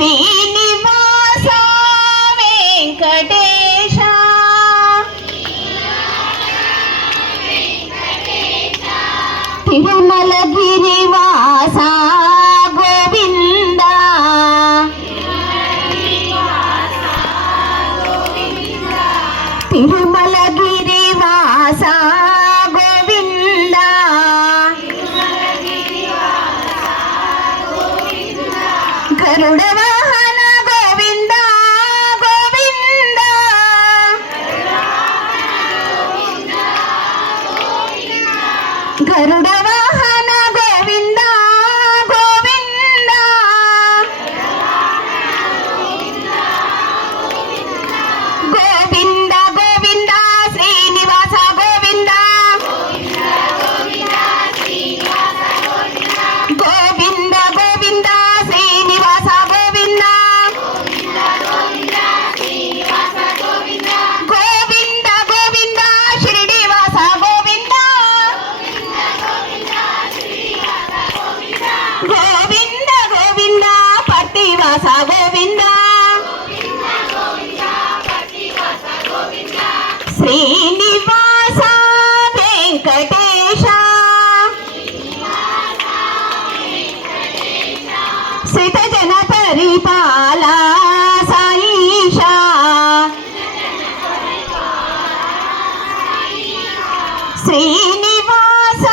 శ్రీనివాస వెంకటేశ తిరుమలగిరివాస గోవింద తిరుమలగిరివాస గోవింద గరుడ వాహన గోవింద గోవింద గరుడ వాహన గోవింద గోవింద గోవింద గోవింద శ్రీనివాస గోవింద గోవింద గోవింద శ్రీనివాస గోవింద గోవింద గోవింద షిరిడివాస గోవింద గోవింద గోవింద పట్టివాస గోవింద శ్రీనివాస వెంకటేశ శ్రితజన పరిపాల సాయిష శ్రీనివాస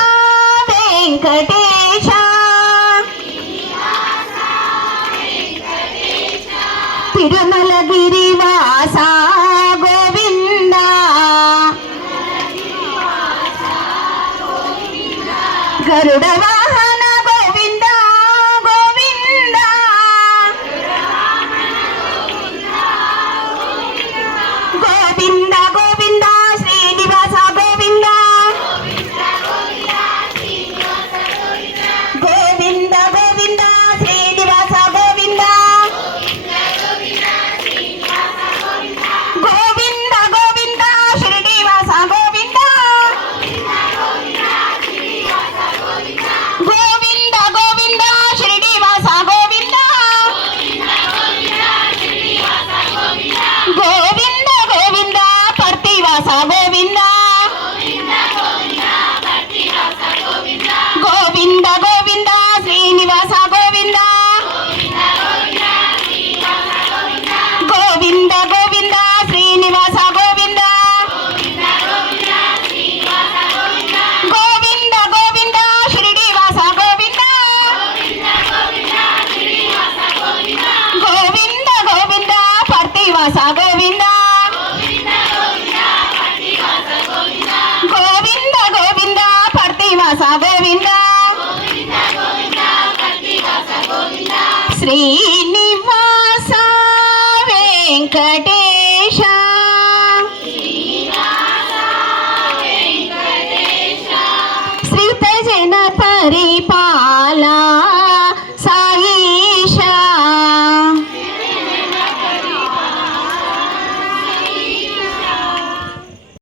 వెంకటేశ తిరుమలగిరివాస గోవింద గరుడ వాహన గోవింద గోవింద గోవింద గోవింద శ్రీనివాస గోవింద గోవింద గోవింద శ్రీనివాస గోవింద గోవింద గోవింద షిరిడివాస గోవింద గోవింద గోవింద షిరిడివాస గోవింద గోవింద గోవింద పర్తివాస గోవింద గోవింద గోవింద శ్రీనివాస గోవింద గోవింద గోవింద శ్రీనివాస గోవింద గోవింద గోవింద షిరిడివాస గోవింద గోవింద గోవింద పర్తివాస గోవింద గోవింద గోవింద పర్తివాస గోవింద శ్రీ